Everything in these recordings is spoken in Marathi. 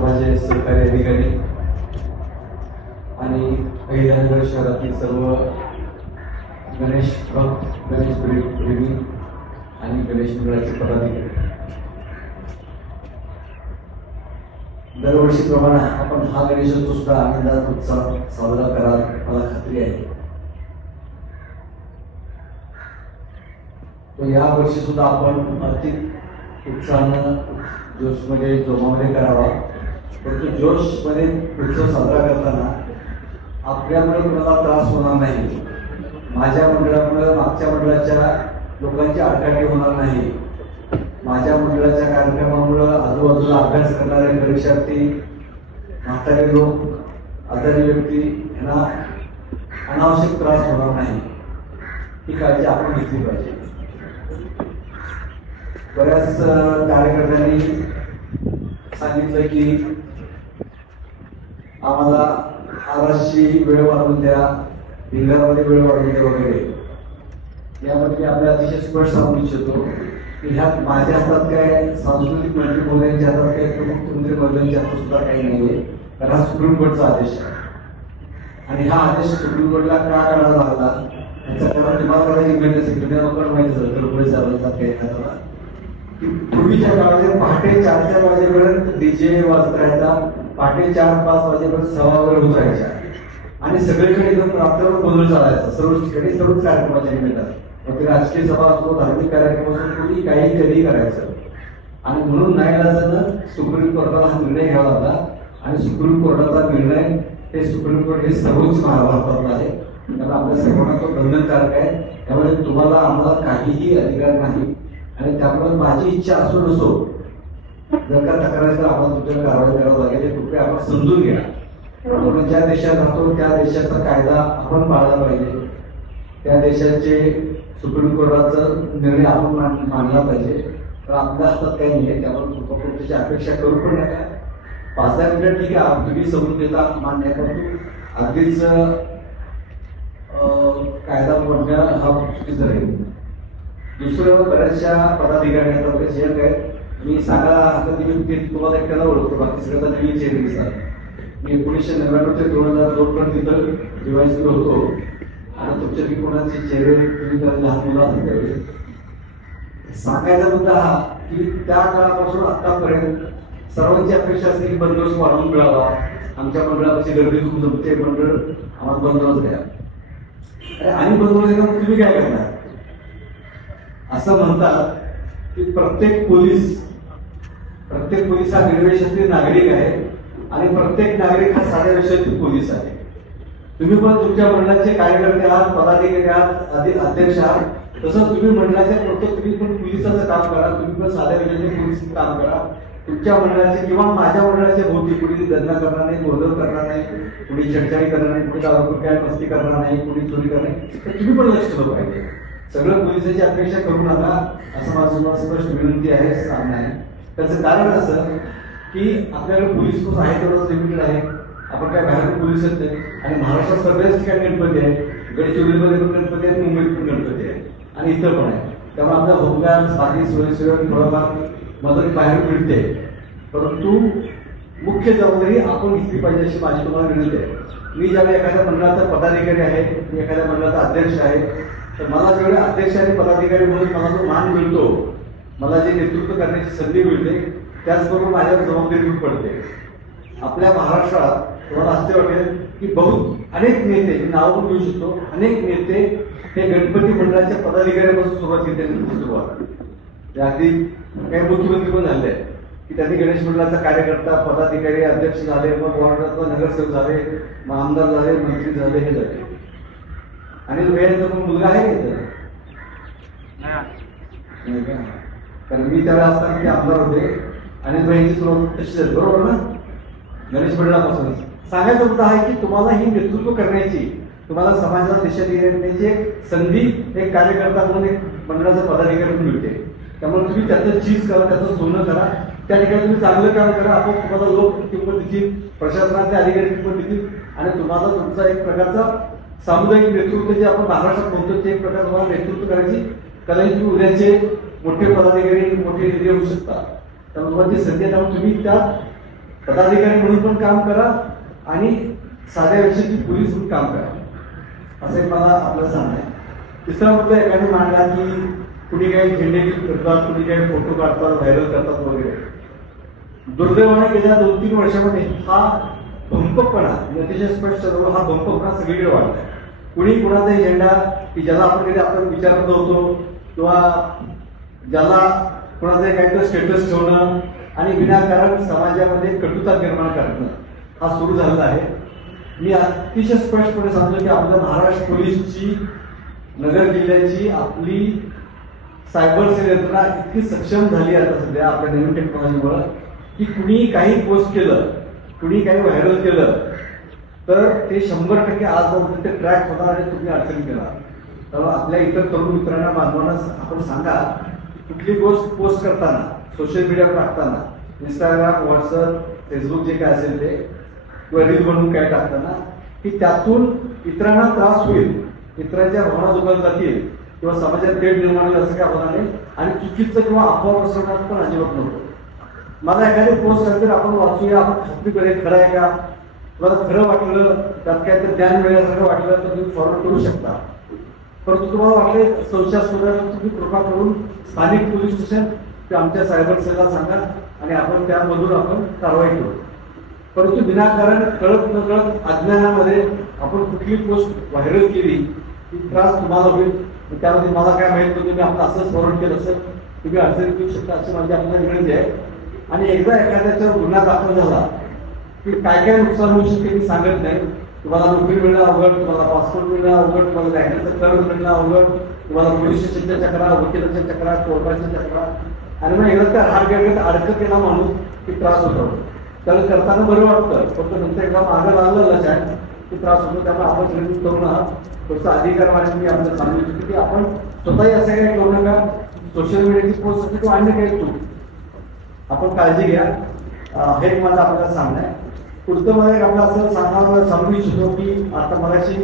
माझे अधिकारी आणि अहिल्यानगर शहरातील सर्व गणेश भक्त गणेश प्रेमी आणि गणेश मंडळाचे पदाधिकारी. दरवर्षीप्रमाणे आपण हा गणेशोत्सव सुद्धा आनंदात उत्साह साजरा कराल मला खात्री आहे. तो या वर्षी सुद्धा आपण अधिक उत्साहानं जोशमध्ये जोमामध्ये करावा. परंतु जोशमध्ये उत्सव साजरा करताना आपल्यामुळे कुणाला त्रास होणार नाही. माझ्या मंडळामुळे मागच्या मंडळाच्या लोकांची आडकाठी होणार नाही. माझ्या मंडळाच्या कार्यक्रमामुळं आजूबाजूला अभ्यास करणारे परीक्षार्थी म्हातारे लोक आजारी व्यक्ती यांना अनावश्यक त्रास होणार नाही. ही काळजी आपण घेतली पाहिजे. बऱ्याच कार्यकर्त्यांनी सांगितलं की आम्हाला आराशी वेळ वाढवून द्या भिंगारमध्ये वेळ वाढवून द्या वगैरे. यामध्ये मी आपल्या अतिशय स्पष्ट सांगू इच्छितो की ह्यात माझ्या हातात काय सांस्कृतिक मंत्री महोदयांच्या हातात काय प्रमुख मंत्री महोदयांच्या हातात सुद्धा काही नाहीये कारण हा सुप्रीम कोर्टचा आदेश आहे. आणि हा आदेश सुप्रीम कोर्टला का काढावा लागला याचा कारण तुम्हाला काही माहिती असेल तुम्ही माहिती असेल तर पुढे चालवतात काही हाताला पूर्वीच्या काळामध्ये पहाटे चार चार वाजेपर्यंत डीजे वाजतायचा पहाटे चार पाच वाजेपर्यंत सभा वगैरे उतरायच्या आणि सगळीकडे एकदम रात्रभर गोंधळ चालायचा. सर्व ठिकाणी सर्वच कार्यक्रमाच्या निमित्तात मग ते राजकीय सभा असो धार्मिक कार्यक्रम असो कुठेही काही कधीही करायचं. आणि म्हणून नाईलाजानं सुप्रीम कोर्टाला हा निर्णय घ्यावा लागला. आणि सुप्रीम कोर्टाचा निर्णय हे सुप्रीम कोर्ट हे सर्वोच्च महाभारतातलं आहे. त्याला आपल्या सर्वांना तो बंधनकारक आहे. त्यामुळे तुम्हाला आम्हाला काहीही अधिकार नाही. आणि त्यामुळे माझी इच्छा असो नसो जर का तक्रार तर आपण तुमच्यावर कारवाई करावं लागेल हे कृपया आपण समजून घ्या. आपण ज्या देशात राहतो त्या देशाचा कायदा आपण पाळला पाहिजे. त्या देशाचे सुप्रीम कोर्टाचा निर्णय आपण मानला पाहिजे. तर आपल्या हातात काही नाही आहे त्यामुळे कृपा त्याची अपेक्षा करू पण नका. पाच दहा मिनिटं ठीक आहे तुम्ही समजून देता मान्य करतो. अगदीच कायदा म्हणणं हा चुकीचं राहील. दुसरं बऱ्याचशा पदाधिकारी आता बरेचसे एक आहेत मी सांगा आता तुम्हाला एकट्याला ओळखतो. बाकी सगळ्यांना नवीन चेहरे दिसतात. मी एकोणीसशे नव्याण्णव ते दोन हजार दोन पर्यंत तिथं डिवाइस होतो. आणि तुमच्या ती चेहरे तुम्ही लहान मुलं सांगायचा मुद्दा हा की त्या काळापासून आतापर्यंत सर्वांची अपेक्षा असते की बंदोबस्त वाढवून मिळावा. आमच्या मंडळाची गर्दी खूप जमते. मंडळ आम्हाला बंदोबस्त द्या. अरे आणि बंदोबस्त तुम्ही काय करणार? असं म्हणतात की प्रत्येक पोलीस प्रत्येक पोलीस हा निर्वेशातील नागरिक आहे आणि प्रत्येक नागरिक हा साध्या विषयातील पोलीस आहे. तुम्ही पण तुमच्या मंडळाचे कार्यकर्ते आहात पदाधिकारी आहात अध्यक्ष आहात. तसं तुम्ही मंडळाचे प्रत्येक तुम्ही पण पोलिसाचं काम करा तुम्ही पण साध्या विषयाचे पोलीस काम करा. तुमच्या मंडळाचे किंवा माझ्या मंडळाचे भोवती कुणी दंगा करणार नाही गोंधळ करणार नाही कुणी छेडछाडी करणार नाही कुणी काय मस्ती करणार नाही कुणी चोरी करणार नाही. तर तुम्ही पण लक्ष ठेवलं पाहिजे. सगळं पोलिसांची अपेक्षा करू नका असं माझं स्पष्ट विनंती आहे सांगणं आहे. त्याचं कारण असं की आपल्याला पोलीस फोर्स आहे तेवढंच लिमिटेड आहे. आपण काय बाहेर पोलीस येत आणि महाराष्ट्रात सगळ्याच ठिकाणी गणपती आहे गडचिरोलीमध्ये पण गणपती आहे मुंबईत पण गणपती आहे आणि इथं पण आहे त्यामुळे आपल्या होमगार्ड बाकी स्वयंसेवक थोडाफार मदत बाहेर मिळते. परंतु मुख्य जबाबदारी आपण घेतली पाहिजे अशी माझी तुम्हाला विनंती आहे. मी ज्यावेळी एखाद्या मंडळाचा पदाधिकारी आहे मी एखाद्या मंडळाचा अध्यक्ष आहे तर मला जेवढे अध्यक्ष आणि पदाधिकारी म्हणून मला जो मान मिळतो. मला जे नेतृत्व करण्याची संधी मिळते त्याचबरोबर माझ्यावर जबाबदारी पडते. आपल्या महाराष्ट्रात तुम्हाला असे वाटेल की बहुत अनेक नेते नाव पण घेऊ शकतो अनेक नेते हे गणपती मंडळाच्या पदाधिकाऱ्यापासून सुरुवात केली त्यांनी सुरुवात. ते काही मुख्यमंत्री पण झाले. आहेत की त्यांनी गणेश मंडळाचा कार्यकर्ता पदाधिकारी अध्यक्ष झाले मग वॉर्डाचा नगरसेवक झाले मग आमदार झाले मंत्री झाले हे झाले. आणि वेळेचा पण मुलगा आहे का? कारण मी त्यावेळेला असताना ते आमदार होते. आणि बहिणीची सुरुवात तशी झाली बरोबर ना? गणेश मंडळापासून. सांगायचा मुद्दा आहे की तुम्हाला ही नेतृत्व करण्याची तुम्हाला समाजाला दिशा देण्याची एक संधी एक कार्यकर्ता म्हणून एक मंडळाचा पदाधिकारी म्हणून मिळते. त्यामुळे तुम्ही त्याचं चीज करा त्याचं सोनं करा. त्या ठिकाणी तुम्ही चांगलं काम करा. आपण तुम्हाला लोक किंमत देतील प्रशासनाचे अधिकारी किंमत देतील. आणि तुम्हाला तुमचा एक प्रकारचा सामुदायिक नेतृत्व जे आपण महाराष्ट्रात म्हणतो ते प्रकार तुम्हाला नेतृत्व करायची कदाचित तुम्ही उद्याचे मोठे पदाधिकारी मोठे नेते होऊ शकता त्यामुळे तुम्हाला ती संधी आहे त्यामुळे तुम्ही त्या पदाधिकारी म्हणून पण काम करा आणि साध्या विषयाची पोलीस म्हणून काम करा. असं एक मला आपलं सांगणं आहे. तिसरा मुद्दा एकाने मांडला की कुणी काही झेंडे करतात कुणी काही फोटो काढतात व्हायरल करतात वगैरे. दुर्दैवाने गेल्या दोन तीन वर्षामध्ये हा भंपकपणा अतिशय स्पष्ट हा भंपकपणा सगळीकडे वाढलाय. कुणी कुणाचा एजेंडा की ज्याला आपण कधी आपण विचारत नव्हतो किंवा ज्याला कुणाचं काहीतरी स्टेटस ठेवणं आणि विनाकारण समाजामध्ये कटुता निर्माण करणं हा सुरू झालेला आहे. मी अतिशय स्पष्टपणे सांगतो की आपल्या महाराष्ट्र पोलीसची नगर जिल्ह्याची आपली सायबर सेल यंत्रणा इतकी सक्षम झाली आता सध्या आपल्या नवीन टेक्नॉलॉजीमुळे की कुणी काही पोस्ट केलं कुणी काही व्हायरल केलं तर ते शंभर टक्के आज ते ट्रॅक होणार आणि तुम्ही अडचणी केला तर आपल्या इतर तरुण मित्रांना बांधवांना आपण सांगा कुठली गोष्ट पोस्ट करताना सोशल मीडियावर टाकताना इंस्टाग्राम व्हॉट्सअप फेसबुक जे काय असेल ते किंवा रील बनवून काय टाकताना की त्यातून इतरांना त्रास होईल इतरांच्या भावना दुखत जातील किंवा समाजात तेढ निर्माण होईल असं काय होणार नाही आणि चुकीचं किंवा अफवा पसरवण्यात पण अजिबात नव्हतं मला एखादी पोस्ट असेल आपण वाचूया आपण खात्री करेल खरं आहे का? तुम्हाला खरं वाटलं त्यात काय तर ज्ञान मिळाल्यासारखं वाटलं तर तुम्ही फॉरवर्ड करू शकता परंतु तुम्हाला वाटले संशयास्पद तुम्ही कृपा करून स्थानिक पोलीस स्टेशन आमच्या सायबर सेलला सांगा आणि आपण त्यामधून आपण कारवाई करू. परंतु विनाकारण कळत न कळत अज्ञानामध्ये आपण कुठली पोस्ट व्हायरल केली की त्रास तुम्हाला होईल. त्यामध्ये मला काय माहीत नव्हतं मी आपण असंच फॉरवर्ड केलं असेल तुम्ही अडचणीत येऊ शकता अशी माझी आपल्याला विनंती आहे. आणि एकदा एखाद्याचा गुन्हा दाखल झाला की काय काय नुकसान होऊ शकते मी सांगत नाही. तुम्हाला नोकरी मिळणं अवघड तुम्हाला पासपोर्ट मिळणं अवघड तुम्हाला बँकेचं कर्ज मिळणं अवघड तुम्हाला पोलीस स्टेशनच्या चक्रा वकिलाच्या चक्रा कोर्टाच्या चक्रा आणि मग एकदा त्या हार गेलं अडकत येणार माणूस की त्रास होतो. त्याला करताना बरं वाटतं. फक्त नंतर एकदा मागं लागलं लक्षात की त्रास होतो त्यामुळे आपण सगळे करू आहात. थोडसा अधिकार माझ्या मी आपल्याला सांगू इच्छितो की आपण स्वतःही असं काही करू नका. सोशल मीडियाची पोस्ट असते किंवा अन्य काही चूक आपण काळजी घ्या. हे मला आपल्याला सांगणं आहे. पुढचं मला एक आपलं असं सांगावं सांगू इच्छितो की आता मगाशी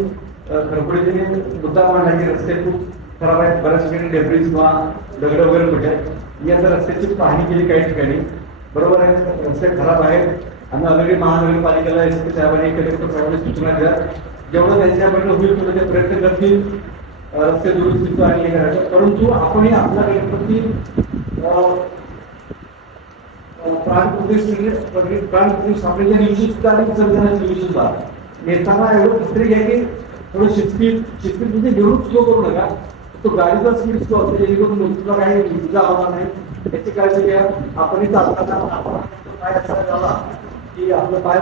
खरपुडीने मुद्दा मांडला की रस्ते खूप खराब आहेत. बऱ्याच ठिकाणी डेब्रिज किंवा दगड वगैरे कुठे आहेत. मी आता रस्त्याची पाहणी केली काही ठिकाणी. बरोबर आहे रस्ते खराब आहेत. आम्ही ऑलरेडी महानगरपालिकेला एस पी साहेबांनी कलेक्टर साहेबांनी सूचना दिल्या. जेवढं त्यांच्याकडनं होईल तेवढं ते प्रयत्न करतील रस्ते दुरुस्तीचं आणि हे करायचं. परंतु आपणही आपल्या गणपती प्राण प्रतिष्ठेने प्राण प्रतिष्ठापनेच्या दिवशी दिवशी नेताना एवढं खात्री घ्या की थोडं शिस्तीत शिस्तीत म्हणजे एवढं स्लो करू नका. तो गाडीचा स्पीड स्लो असतो जेणेकरून मृत्यूला काही नाही. याची काळजी घ्या. आपणही चालताना आपण असा झाला की आपलं पाय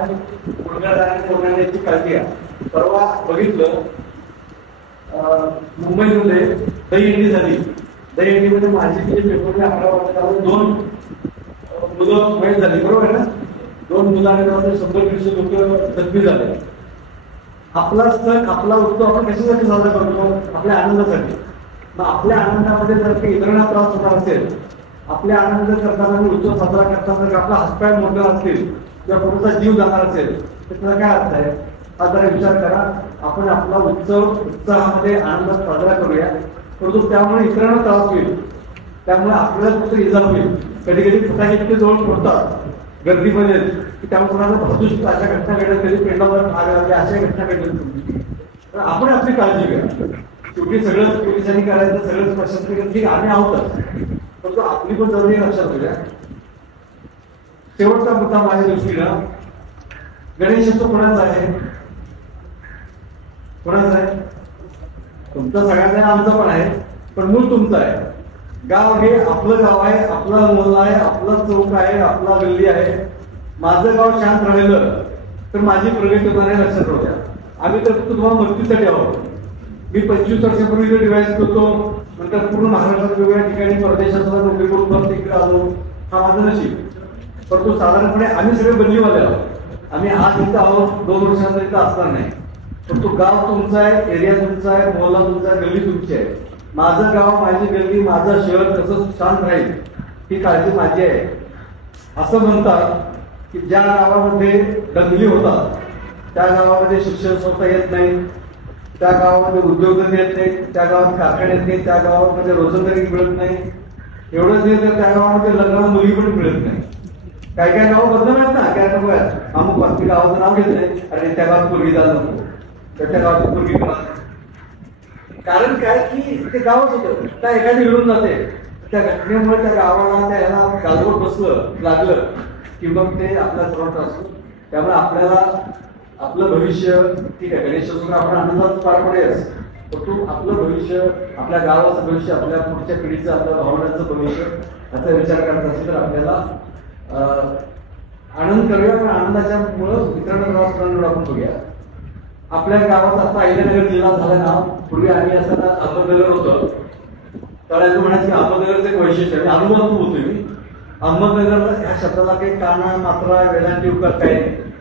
गुडघा जाण्याच्या याची काळजी घ्या. परवा बघितलं अं, दही दहीहंडी झाली. दहीहंडीमध्ये माझी जे अकरा वाजता दोन मुलं वाईट झाली बरोबर आहे ना? दोन मुलांना त्यामध्ये शंभर दीडशे लोक जखमी झाले. आपला सण आपला उत्सव आपण कशासाठी साजरा करतो? आपल्या आनंदासाठी. मग आपल्या आनंदामध्ये जर काही इतरांना त्रास होणार असेल आपल्या आनंद करताना आणि उत्सव साजरा करताना जर आपला हातपाय मोडला असतील किंवा कोणाचा जीव जाणार असेल तर त्याचा काय अर्थ आहे? हा जरा विचार करा. आपण आपला उत्सव उत्साहामध्ये आनंदात साजरा करूया. परंतु त्यामुळे इतरांना त्रास होईल. त्यामुळे आपल्याला कुठे इजा होईल. कधी कधी फटाके इतके जवळ पडतात गर्दीमध्ये की त्यामुळे कोणाला भासू शकतो अशा घटना घडल्या कधी पेंडावर आग लागली अशा घटना घडल्या तर आपण आपली काळजी घ्या. शेवटी सगळं पोलिसांनी करायचं सगळंच प्रशासनिक ठीक आम्ही आहोतच. परंतु आपली पण जरुरी लक्षात घ्या शेवटचा मुद्दा माझ्या दृष्टीनं गणेशोत्सव कोणाचा आहे? कोणाचा आहे? तुमचा सगळ्यांचा आमचा पण आहे. पण मूळ तुमचं आहे. गाव हे आपलं गाव आहे आपला मोहल्ला आहे आपला चौक आहे आपला गल्ली आहे. माझं गाव शांत राहिलं तर माझी प्रगती होणार आहे लक्षात राहू आम्ही तर फक्त तुम्हाला मदतीसाठी आहोत. मी पंचवीस वर्षापूर्वी डिवाइस करतो. नंतर पूर्ण महाराष्ट्रात वेगवेगळ्या ठिकाणी परदेशात नोकरी करून परत इकडे आलो. हा माझं नशीब. परंतु साधारणपणे आम्ही सगळे बदलीवाले आहोत. आम्ही आज इथं आहोत दोन वर्षांचा इथं असणार नाही. परंतु गाव तुमचा आहे एरिया तुमचा आहे मोहल्ला तुमचा आहे गल्ली तुमची आहे. माझं गाव माझी गल्ली माझं शहर तसं शांत राहील. ही काळजी माझी आहे. असं म्हणतात की ज्या गावामध्ये दंगली होतात त्या गावामध्ये शिक्षण संस्था येत नाही त्या गावामध्ये उद्योगधंदे येत नाही त्या गावात कारखाने येत नाही त्या गावामध्ये रोजंदारी मिळत नाही. एवढंच नाही तर त्या गावामध्ये लग्न मुली पण मिळत नाही. काही काही गाव बदलत आहेत ना. काय नको आहेत अमुक बातमी गावाचं नाव घेत नाही आणि त्या गावात पूर्वी झालं नको त्या गावात पूर्वी कारण काय की ते गावच होतं त्या एखादी मिळून जाते. त्या घटनेमुळे त्या गावाला त्या ह्याला गालबोट बसलं लागलं की मग ते आपल्या सर्वांचा असतो. त्यामुळे आपल्याला आपलं भविष्य ठीक आहे गणेश चतुर्थी आपण आनंदात पार पडेल परंतु आपलं भविष्य आपल्या गावाचं भविष्य आपल्या पुढच्या पिढीचं आपल्या भावनांचं भविष्य याचा विचार करत असेल तर आपल्याला आनंद करूया पण आनंदाच्या मुळे मित्रांना प्रवास आपण बघूया. आपल्या गावात आता अहिल्यानगर जिल्हा झाला ना पूर्वी आम्ही असताना अहमदनगर होतं. तळ्याचं म्हणायचं की अहमदनगरचं एक वैशिष्ट्य आणि अनुभव होतो मी अहमदनगरला ह्या शब्दाला काही काना मात्रा वेळांची उकार काय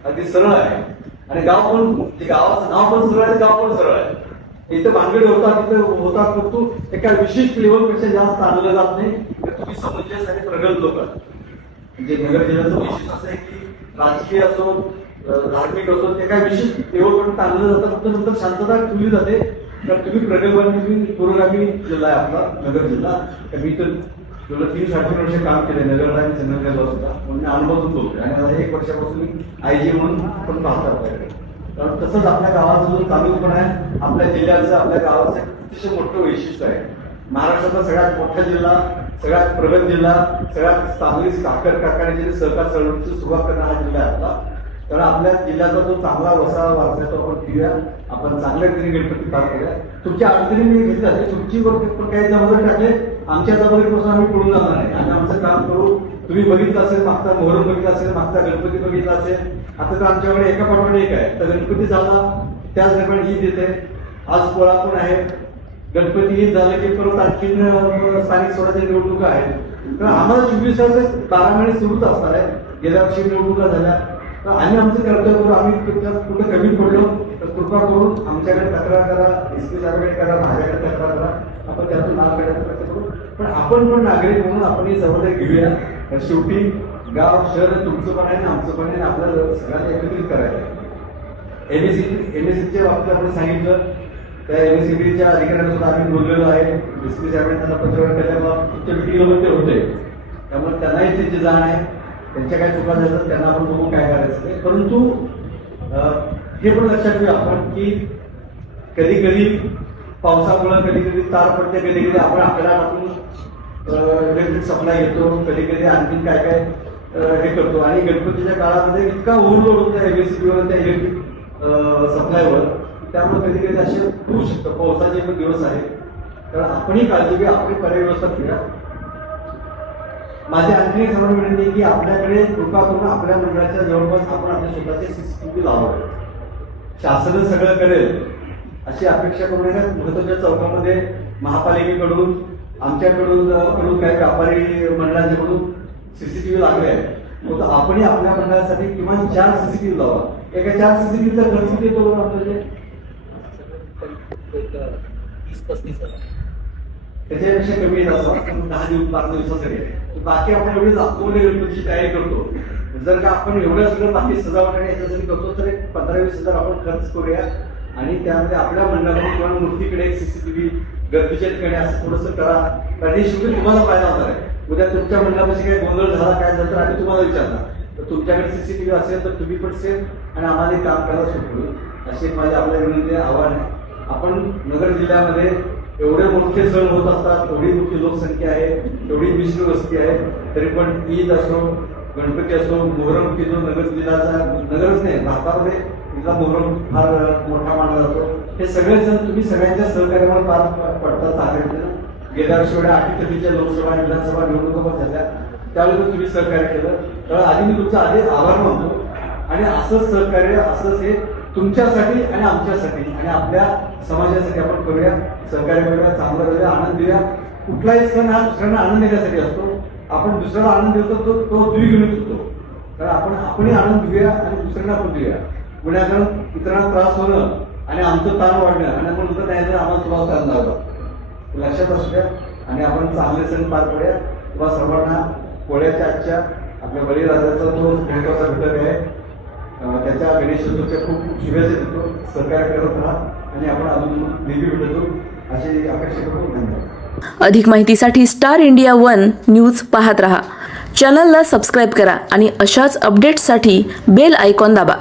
अगदी सरळ आहे. आणि गाव पण ते गावाचं नाव पण सरळ आहे गाव पण सरळ आहे. इथं भानगडी होता तिथे होता परंतु एका विशिष्ट लेवलपेक्षा जास्त आणलं जात नाही. तर तुम्ही समजण्यासाठी आणि प्रगत लोक म्हणजे नगर जिल्ह्याचं वैशिष्ट्य असं आहे की राजकीय असो धार्मिक असो ते काय विशिष्ट लेवलपर्यंत आणलं जातं फक्त नंतर शांतता ठेवली जाते. तर तुम्ही प्रगल्भाने तुम्ही पुरोगामी जिल्हा आहे आपला नगर जिल्हा तर मी तर तुला तीन साडेतीन वर्ष काम केले नगरला आणि चंद्रनगरला सुद्धा. म्हणून मी अनुभवातून बोलतोय. आणि आता एक वर्षापासून मी आय जी म्हणून पण पाहतो आपल्याकडे कारण तसंच आपल्या गावाचा जो तालुक पण आहे आपल्या जिल्ह्याचं आपल्या गावाचं एक अतिशय मोठं वैशिष्ट्य आहे. महाराष्ट्राचा सगळ्यात मोठा जिल्हा सगळ्यात प्रगत जिल्हा सगळ्यात चांगली साखर कारखान्याची सहकार चळवळीची सुरुवात करणारा हा जिल्हा आहे आपला. तर आपल्या जिल्ह्याचा जो चांगला वसा वाचायचा आपण घेऊया आपण चांगल्या रीतीने गणपती पार केला. तुमच्या अडचणी मी घेतल्या तुमची पण काही जबाबदारी टाकले आमच्या जबाबदारीपासून आम्ही पडून जाणार नाही आम्ही आमचं काम करू. तुम्ही बघितलं असेल मागचा मोहरम बघितला असेल मागचा गणपती बघितला असेल. आता तर आमच्याकडे एका पाठवणे एक आहे. तर गणपती झाला त्याच दरम्यान ईद येते. आज पोळा पण आहे. गणपती ईद झालं की परत आणखीन स्थानिक स्वराज्य निवडणुका आहेत. तर आम्हाला चोवीस तास बारा महिने सुरूच असणार आहे. गेल्या वर्षी निवडणुका झाल्या. तर आम्ही आमचं कर्तव्य करू आम्ही कुठं कमी पडलो तर कृपा करून आमच्याकडे तक्रार करा एस पी साहेबांकडे करा माझ्याकडे तक्रार करा आपण त्यातून लाभ काढायचा प्रयत्न करू. पण आपण पण नागरिक म्हणून आपण ही जबाबदारी घेऊया. शेवटी गाव शहर तुमचं पण आहे ना आमचं पण आहे आणि आपल्याला सगळ्यांना एकत्रित करायचं आहे. एस सीच्या बाबतीत आपण सांगितलं. त्या एमएससीबीच्या अधिकाऱ्यांना सुद्धा आम्ही बोललेलो आहे. एसपी साहेबांनी त्यांना पत्रव्यवहार केल्यामुळे तुमच्या मिटिंगमध्ये होते. त्यामुळे त्यांनाही त्याची जाण आहे. त्यांच्या काय चुका झाल्या तर त्यांना आपण बघून काय करायचं नाही परंतु हे पण लक्षात घेऊया आपण की कधी कधी पावसामुळे कधी कधी तार पडते कधी कधी आपण आपल्याला टाकून इलेक्ट्रिक सप्लाय येतो कधी कधी आणखीन काय काय हे करतो. आणि गणपतीच्या काळामध्ये इतका ओव्हरलोड होतो एमएससीबीवर त्या इलेक्ट्रिक सप्लायवर त्यामुळे कधी कधी असे होऊ शकतं. पावसाचे पण दिवस आहे तर आपणही काळजी घ्या आपली पर्याय व्यवस्था माझी आणखी एक सर्व विनंती की आपल्याकडे कृपा करून आपल्या मंडळाच्या जवळपास आपण आपल्या स्वतःचे सीसीटीव्ही लावावे शासन सगळं करेल अशी अपेक्षा करून नये महत्त्वाच्या चौकामध्ये महापालिकेकडून आमच्याकडून कडून काही व्यापारी मंडळांच्याकडून सीसीटीव्ही लागले आहेत. मग आपणही आपल्या मंडळासाठी किमान चार सीसीटीव्ही लावा. एका चार सीसीटीव्हीचा खर्च किती येतो आपल्याला? त्याच्यापेक्षा कमी येत असं दहा दिवस पाच दिवसासाठी बाकी आपण एवढी दाखवले गणपतीची तयारी करतो. जर का आपण एवढं सगळं बाकी सजावट आणि याच्यासाठी करतो तर एक पंधरा वीस हजार आपण खर्च करूया. आणि त्यामध्ये आपल्या मंडळाकडे किंवा मूर्तीकडे एक सीसीटीव्ही गर्दीच्या ठिकाणी असं थोडंसं करा. कारण हे शेवटी तुम्हाला फायदा होणार आहे. उद्या तुमच्या मंडळापाशी काही गोंधळ झाला काय झालं तर आम्ही तुम्हाला विचारणार. तर तुमच्याकडे सीसीटीव्ही असेल तर तुम्ही पण सेफ आणि आम्हाला काम करायला सुरू होईल अशी माझी आपल्या विनंती आव्हान आहे. आपण नगर जिल्ह्यामध्ये एवढे मोठे सण होत असतात एवढी मोठी लोकसंख्या आहे एवढी मिश्र वस्ती आहे तरी पण ईद असो गणपती असो मोहरम की जो नगर जिल्ह्याचा नगरच नाही भारतामध्ये इथला मोहरम फार मोठा मानला जातो. हे सगळे सण तुम्ही सगळ्यांच्या सहकार्यावर पार पडतात चांगल्या गेल्या वर्षी एवढ्या अटीतटीच्या लोकसभा विधानसभा निवडणुका पण झाल्या. त्यावेळी तुम्ही सहकार्य केलं. तर आधी मी तुमचा आधी आभार मानतो. आणि असंच सहकार्य असंच हे तुमच्यासाठी आणि आमच्यासाठी आणि आपल्या समाजासाठी आपण करूया सहकार्य करूया चांगलं करूया आनंद देऊया कुठलाही सण हा दुसऱ्यांना आनंद देण्यासाठी असतो. आपण दुसऱ्याला आनंद देतो तो तो द्विगुणित होतो. कारण आपण आपणही आनंद घेऊया आणि दुसऱ्यांना पण देऊया. गुन्हेगार इतरांना त्रास होणं आणि आमचं ताण वाढणं आणि आपण म्हणतो नाही तर आम्हाला स्वभाव ताण लावतो. लक्षात असू द्या. आणि आपण चांगले सण पार पडूया. तुम्हा सर्वांना पोळ्याच्या आजच्या आपल्या बळीराजाचा तो महत्त्वाचा घटक आहे. त्याच्या गणेश चतुर्थीच्या खूप शुभेच्छा देतो. सहकार्य करत राहा आणि आपण अजून नेहमी भेटतो असे आकर्षक धन्यवाद. अधिक माहितीसाठी स्टार इंडिया वन न्यूज पाहत रहा. चॅनलला सबस्क्राईब करा आणि अशाच अपडेट्ससाठी बेल आयकॉन दाबा.